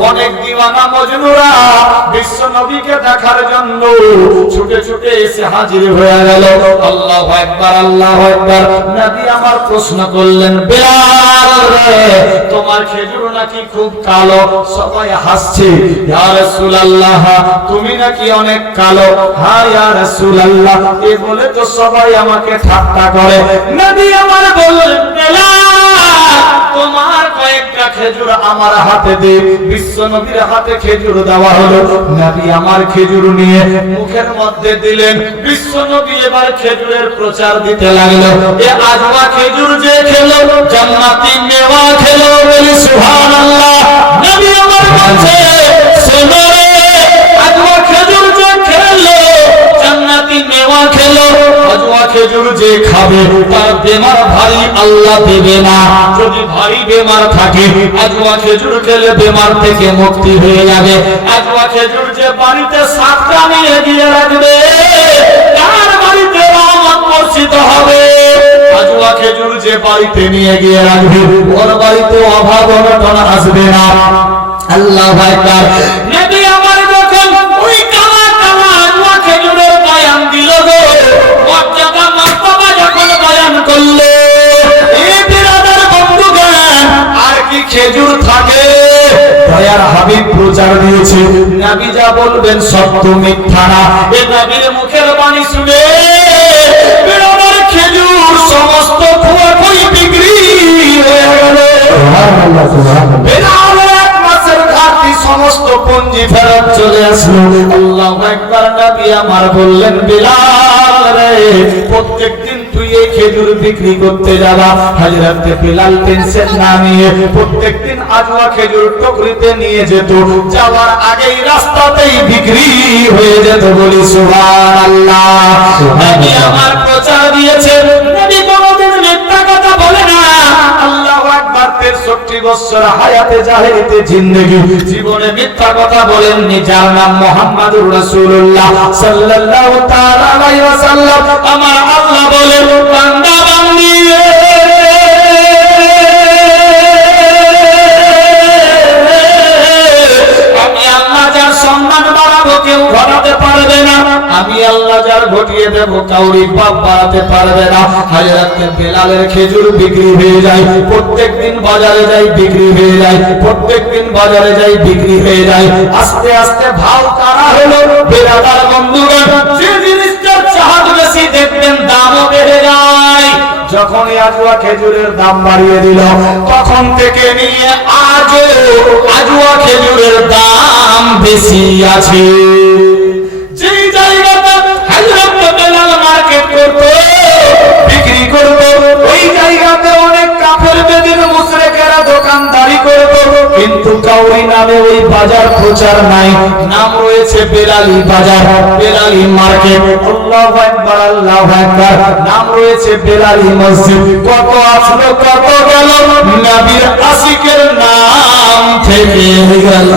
অনেক আল্লাহু আল্লাহু আমার প্রশ্ন করলেন তোমার খেজুর নাকি খুব কালো? সবাই হাসছে তুমি নাকি অনেক কালো? হ্যাঁ রাসূলুল্লাহ। এ বলে তো সবাই আমাকে ঠাট্টা করে। নবী আমার বললেন, বেলাল তোমার কয়েকটা খেজুর আমার হাতে দে। বিশ্ব নবীর হাতে খেজুর দেওয়া হলো। নবী আমার খেজুর নিয়ে মুখের মধ্যে দিলেন। বিশ্ব নবী এবার খেজুরের প্রচার দিতে লাগল। এ আজমা খেজুর যে খেলো, জান্নাতি মেওয়া খেলো বলি সুবহানাল্লাহ। নবী আমার বলছে খেজুর যে খাবে, তার বেমার ভারী আল্লাহ দেবে না। যদি ভারী বেমার থাকে, আজমা খেজুর খেলে বেমার থেকে মুক্তি হয়ে যাবে। আজমা খেজুর যে বাড়িতে সাতটা নিয়ে গিয়ে রাখবে, তার বাড়িতে রহমত বর্ষিত হবে। আজমা খেজুর যে বাড়িতে নিয়ে গিয়ে রাখবে, ওর বাড়িতে অভাব অনটন আসবে না। আল্লাহ আকবার। খেজুর থাকে। দয়ার হাবিব প্রচার দিয়েছে। নবী যা বলবেন সত্য মিথ্যা না। এ নবীর মুখের বাণী শুনে বিরাদার খেজুর সমস্ত কুয়া কুই বিক্রি হয়ে গেল। বেলালের এক মাসের ঘাটতি সমস্ত পুঞ্জি ফেরত চলে আসলো। আল্লাহ একবার নবী আমার বললেন বিলাল রে প্রত্যেকদিন তুই খেজুর বিক্রি করতে যাবা। হাজরাতে বিলাল টেনশন না নিয়ে প্রত্যেকদিন আজওয়া খেজুর টকরিতে নিয়ে যেত। যাওয়ার আগেই রাস্তাতেই বিক্রি হয়ে যেত বলি সুবহানাল্লাহ। আমি আমার প্রচার দিয়েছে বছর হায়াতে জাহেরিতে জিন্দেগি। জীবনে মিথ্যা কথা বলেননি, যার নাম মুহাম্মাদুর রাসূলুল্লাহ। সাল্লাল্লাহু তাআলা আলাইহি ওয়াসাল্লাম। আমার আল্লাহ বলেন, বান্দা আমি আল্লাহ যার ঘটিয়ে দেব কাউরি বাপ বাড়াতে পারবে না। হাজারাতে বেলালের খেজুর বিক্রি হয়ে যায় প্রত্যেক দিন বাজারে যাই বিক্রি হয়ে যায় প্রত্যেক দিন বাজারে যাই বিক্রি হয়ে যায়। আস্তে আস্তে ভাও কারা হলো বেলাদার বন্ধুগণ, যে জিনিসটার চাহাত বেশি দেখবেন দামও বেড়ে যায়। যখন আজুয়া খেজুরের দাম বাড়িয়ে দিল, তখন থেকে নিয়ে আজও আজুয়া খেজুরের দাম বেশি আছে। প্রচার নাই। নাম রয়েছে বেলালি বাজার, বেলালি মার্কেট। আল্লাহু আকবার আল্লাহু আকবার। নাম রয়েছে বেলালি মসজিদ। কত আসলো, কত গেল? নবীর আশিকের নাম থেকে গেল।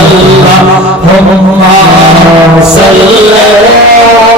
আল্লাহুম্মা সাল্লাল্লাহু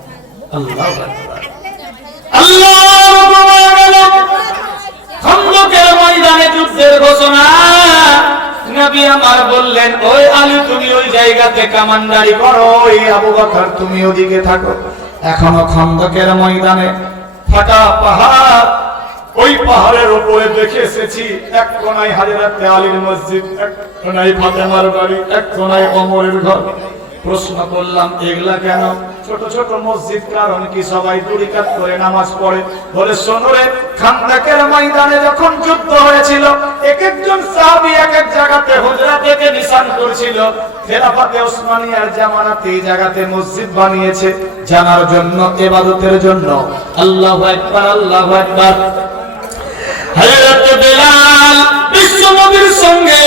থাকো। এখনও খন্দকের ময়দানে ফাটা পাহাড়। ওই পাহাড়ের উপরে দেখে এসেছি, এক কোনায় হাজারাতে আলীর মসজিদ, এক কোনায় ফাতেমার বাড়ি, এক কোনায় অমরের ঘর। প্রশ্ন করলাম, এগুলা কেন? ছোট ছোট মসজিদ, কারণ কি সবাই দুরিকাত করে নামাজ পড়ে? বলে শোনরে খান্দাকের ময়দানে যখন যুদ্ধ হয়েছিল এক একজন সাহাবী এক এক জায়গাতে হুজরা থেকে নিশান করেছিল। খেলাফাতে ওসমানিয়ার জামানাতে এই জায়গাতে মসজিদ বানিয়েছে, জানার জন্য ইবাদতের জন্য। আল্লাহু আকবার আল্লাহু আকবার। হযরত বেলাল, বিশ্ব নবীর সঙ্গে,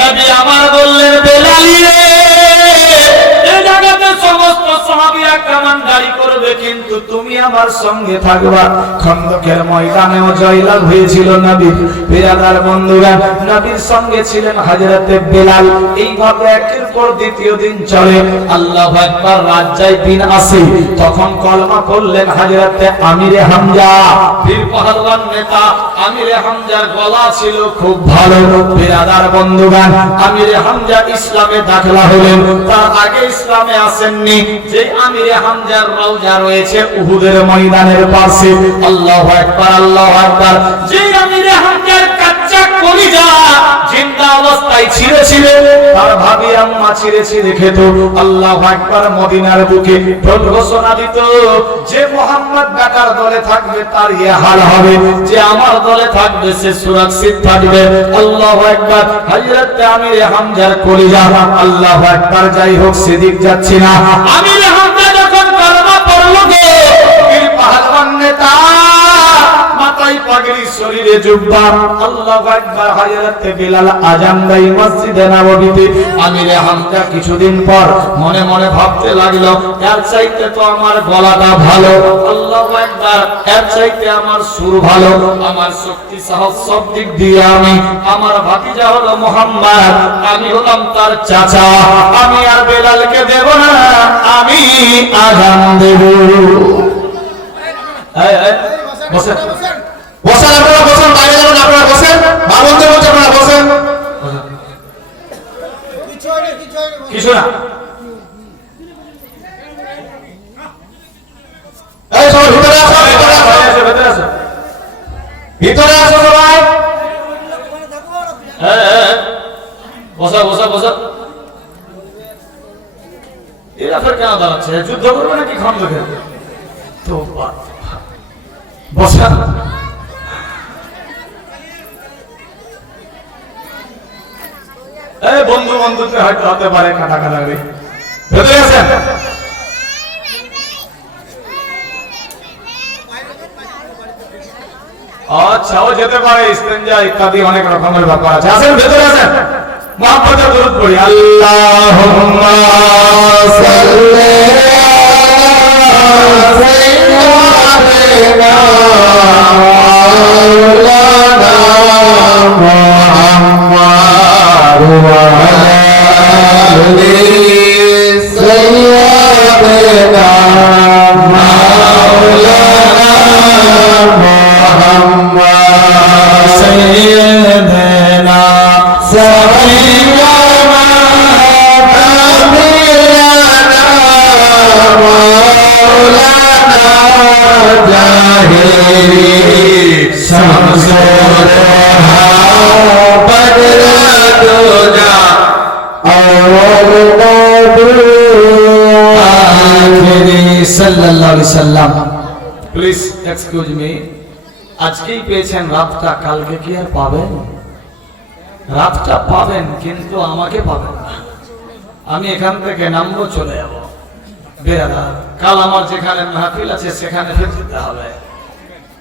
নবী আমার বললেন, বেলালি রে সাহাবীরা দিন তখন কলমা আমিরে হামজা। নেতা আমিরে হামজার গলা ছিল খুব ভালো। আমিরে হামজা ইসলামে দাখলা হলেন। তার আগে ইসলামে আসেননি। যে আমিরে হামজার রওজা রয়েছে উহুদের ময়দানের পাশে। আল্লাহু আকবার আল্লাহু আকবার। যে আমিরে জিন্দা ছিঁড়ে ছিঁড়ে তার ভাবি আম্মা ছিঁড়ে ছিঁড়ে খেত। আল্লাহু আকবার মদিনার বুকে ঘোষণা দিত, যে মোহাম্মদ বেটার দলে থাকবে তার হাল হবে। যে আমার দলে থাকবে, সে সুরক্ষিত থাকবে। আল্লাহু আকবার, হযরত আমির হামজার কলিজা। আল্লাহু আকবার, যাই হোক, সেদিক যাচ্ছি না। আমি আমির কিছুদিন পর মনে মনে ভাবতে লাগল, এর চাইতে তো আমার গলাটা ভালো। আল্লাহু এর চাইতে আমার সুর ভালো। আমার শক্তি সাহস সব দিক দিয়ে আমি, আমার ভাতিজা হলো মোহাম্মদ, আমি হলাম তার চাচা। আমি আর বেলালকে দেব না, আমি আজান দেব। বসেন। বসেন আপনারা বসেন বাইরে যাবেন আপনারা বসেন মা বলতে বলছে আপনারা বসেন কিছু না এই সবাই ভিতরে আসো ভিতরে আসো ভেতরে আসো, ভেতরে আসো। ভিতরে আসো সবাই হ্যাঁ, হ্যাঁ, হ্যাঁ। বসা বসা বসা এরা ফের কেন দাঁড়াচ্ছে যুদ্ধ করবে নাকি খন্ড খেলবে তো বাদ। বসা এই বন্ধু বন্ধুকে হয়তো হতে পারে কাটা কাটাকাটি ভেতরে আছেন আচ্ছা যেতে পারে ইস্তেঞ্জা ইত্যাদি অনেক রকমের ব্যাপার আছে। আসেন, ভেতরে আসেন। মহাপ্রচার দরুদ পড়ি। আল্লাহুম্মা সাল্লি সাল্লাম প্লিজ এক্সকিউজ মি আজকেই পেয়েছেন রাতটা কালকে কি আর পাবেন? রাতটা পাবেন কিন্তু আমাকে পাবেন না। আমি এখান থেকে নামবো চলে যাব। বেরাদার কাল আমার যেখানে মাহফিল আছে সেখানে ফের যেতে হবে।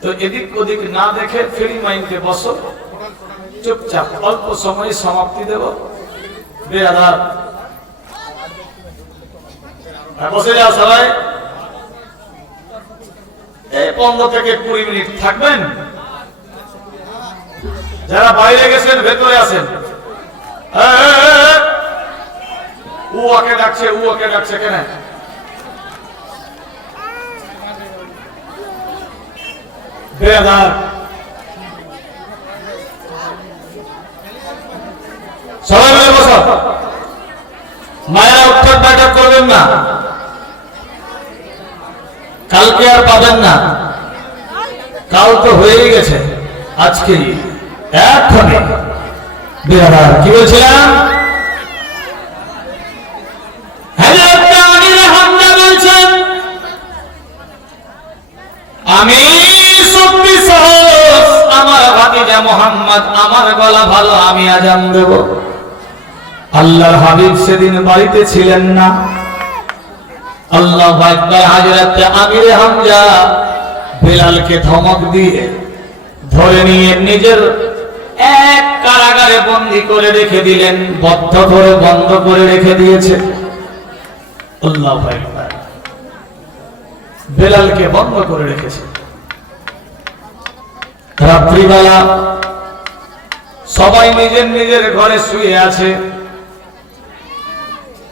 তো এদিক ওদিক না দেখে ফ্রি মাইন্ডে বসো। চুপচাপ অল্প সময় সমাপ্তি দেব। বেরাদার হ্যাঁ, বসে যাও সবাই। পনেরো থেকে কুড়ি মিনিট থাকবেন? যারা বাইরে গেছেন, ভেতরে আছেন। ও ডাকছে ও ডাকছে কেন? উত্তর করবেন না। কালকে আর পাবেন না। কাল তো হয়ে গেছে। আজকে এখনই কি বলছিলাম? আমি আমার ভাতিজা মোহাম্মদ, আমার গলা ভালো, আমি আজাম দেব। আল্লাহর হাবিব সেদিন বাড়িতে ছিলেন না। আল্লাহ আকবার, হাজরাত আমির হামজা বেলালকে ধমক দিয়ে ধরে নিয়ে নিজের এক কারাগারে বন্দি করে রেখে দিলেন, বদ্ধ করে বন্ধ করে রেখে দিয়েছে। আল্লাহ আকবার, বেলালকে বন্ধ করে রেখেছে। রাত্রিবেলা সবাই নিজের নিজের ঘরে শুয়ে আছে।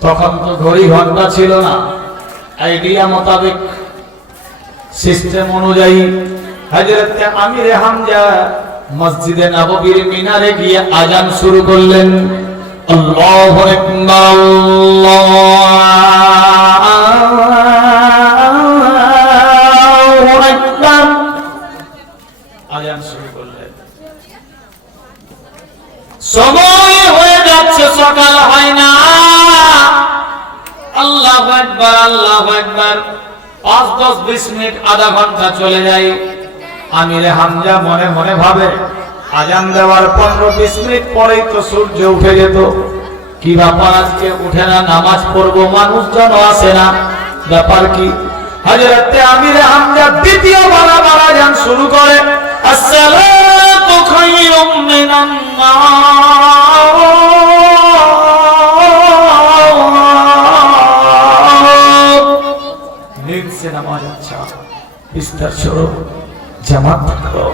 তখন তো ঘড়ি ঘণ্টা ছিল না। আইডিয়া মোতাবেক সিস্টেম অনুযায়ী হজরত আমির হামজা মসজিদে নববীর মিনারে গিয়ে আজান শুরু করলেন। আল্লাহু আকবার আল্লাহু আকবার। আজান শুরু করলেন। সময় একবার, আল্লাহ একবার। পাঁচ, দশ, বিশ মিনিট, আধা ঘণ্টা চলে আমির হামজা মনে মনে ভাবে, আজান দেওয়ার পনেরো, বিশ মিনিট পরেই তো সূর্য উঠে যেত। কি ব্যাপার আজকে? উঠে না, নামাজ পড়ব মানুষজন আসে না। ব্যাপার কি? হাজরাতে আমির হামজা দ্বিতীয় বারা বারা যান শুরু করে আসসালাতু বিস্তার সরো জামাত করো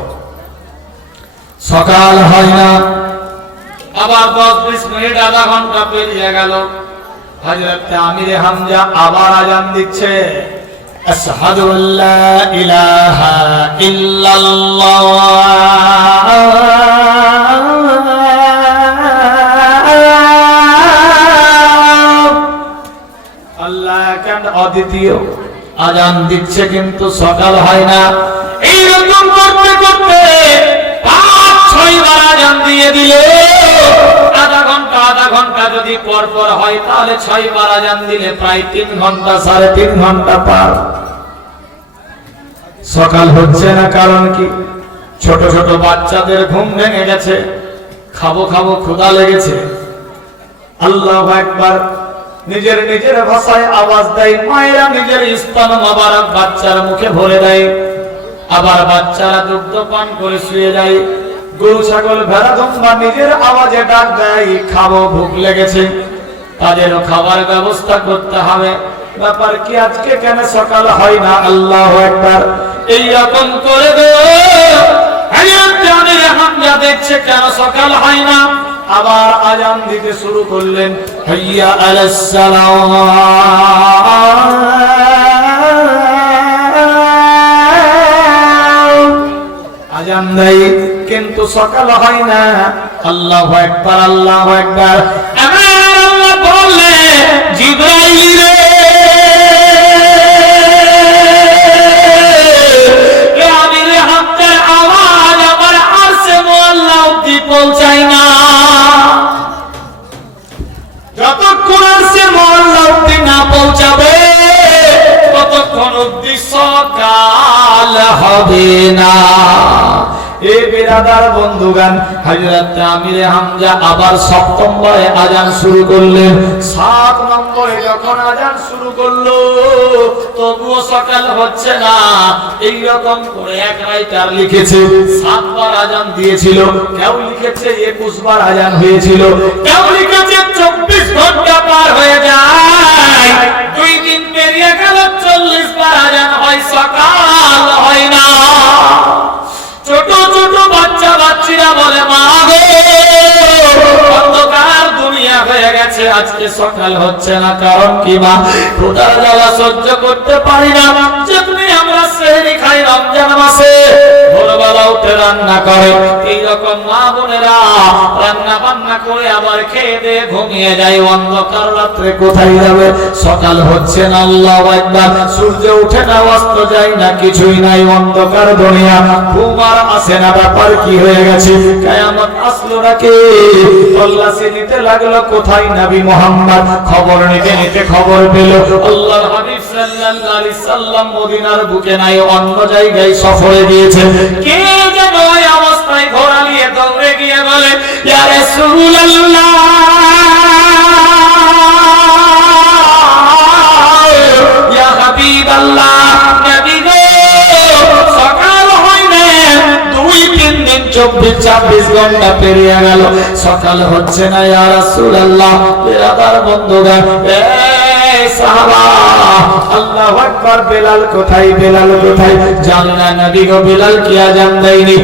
সকাল হয় না আবার দশ বিশ মিনিট আধা ঘন্টা পেরিয়ে গেল হজরত আমির হামজা আবার আজান দিচ্ছে أشهد أن لا إله إلا الله আল্লাহ কেন অদ্বিতীয় আজান দিচ্ছে কিন্তু সকাল হয় না। এইরকম করতে করতে পাঁচ, ছয় বার আজান দিয়ে দিলে। আধা ঘণ্টা আধা ঘণ্টা যদি পর পর হয়, তাহলে ছয় বার আজান দিলে প্রায় তিন ঘণ্টা, সাড়ে তিন ঘণ্টা পার। সকাল হচ্ছে না, কারণ কি? ছোট ছোট বাচ্চাদের ঘুম ভেঙে গেছে। খাব খাব, ক্ষুধা লেগেছে। আল্লাহ একবার নিজের নিজের ভাষায় আওয়াজ দেয়। মায়েরা নিজের স্তন মোবারক বাচ্চার মুখে ভরে দেয়। আবার বাচ্চারা দুগ্ধ পান করে শুয়ে যায়। গরু, ছাগল, ভেড়া দম্বা নিজের আওয়াজে ডাক দেয়, খাব ভুক লেগেছে। তাদেরও খাবার ব্যবস্থা করতে হবে। ব্যাপার কি আজকে কেন সকাল হয় না? আল্লাহ একবার এই রকম করে দে। হামজা দেখছে, কেন সকাল হয় না? আবার আজান দিতে শুরু করলেন। হাইয়া আজান দেয়, কিন্তু সকাল হয় না। আল্লাহ একবার আল্লাহ একবার আমার আল্লাহ বললে, জিব্রাইল রে। সকাল হবে না। এ বন্ধুগান, হযরত আমির হামজা আবার শুরু করলেন সাত নম্বরে যখন শুরু করল, তবুও সকাল হচ্ছে না। এই রকম করে এক রাইটার লিখেছে, সাতবার আজান দিয়েছিল, কেউ লিখেছে একুশ বার আজান হয়েছিল, কেউ লিখেছে চব্বিশ ঘণ্টা পার আজকে হচ্ছে না, কারণ কি মা? টোটাল জ্বালা সহ্য করতে পারি না। যেমনি আমরা সেহরি খাই রমজান মাসে, ভোরবেলা উঠে রান্না করে, এইরকম মা অন্ধকার আল্লাহ দুনিয়া আসে না, ব্যাপার কি হয়ে গেছে? আসলো নাকি? নিতে লাগল কোথায় নবী মোহাম্মদ? খবর নিতে নিতে খবর পেল সাল্লাম মদিনার বুকে নাই, অন্য জায়গায় সফরে গিয়েছে। কে যেন অবস্থায় ঘোড়া নিয়ে দৌড়ে বলে, ইয়া রাসূলুল্লাহ সকাল ঘণ্টা সকাল হচ্ছে না, ইয়া রাসূলুল্লাহ, বেরাদার বন্ধুগণ বেলাল কোথায় বেলাল কোথায়? জান না নবী গো, বেলাল কি আজান দেয়নি?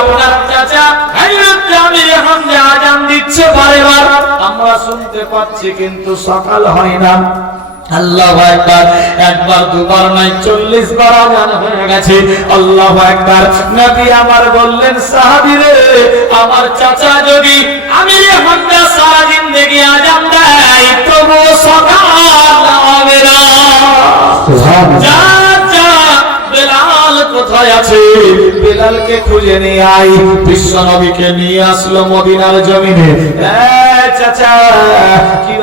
আপনার চাচা হযরত জামির হামজা আজান দিচ্ছে বারেবার আমরা শুনতে পাচ্ছি কিন্তু সকাল হয় না। আল্লাহ একবার একবার দুবার নয় চল্লিশ বার আজান হয়ে গেছে। আল্লাহ একবার নবী আমার বললেন সাহাবি রে আমার চাচা যদি আমি হামদা সারা জিন্দেগি আজান দেয় তবু সকাল হবে না। কোথায় খুঁজে নিয়ে আই বিশ্ব নবীকে নিয়ে আসলো মদিনার জমিনে চাচা কি?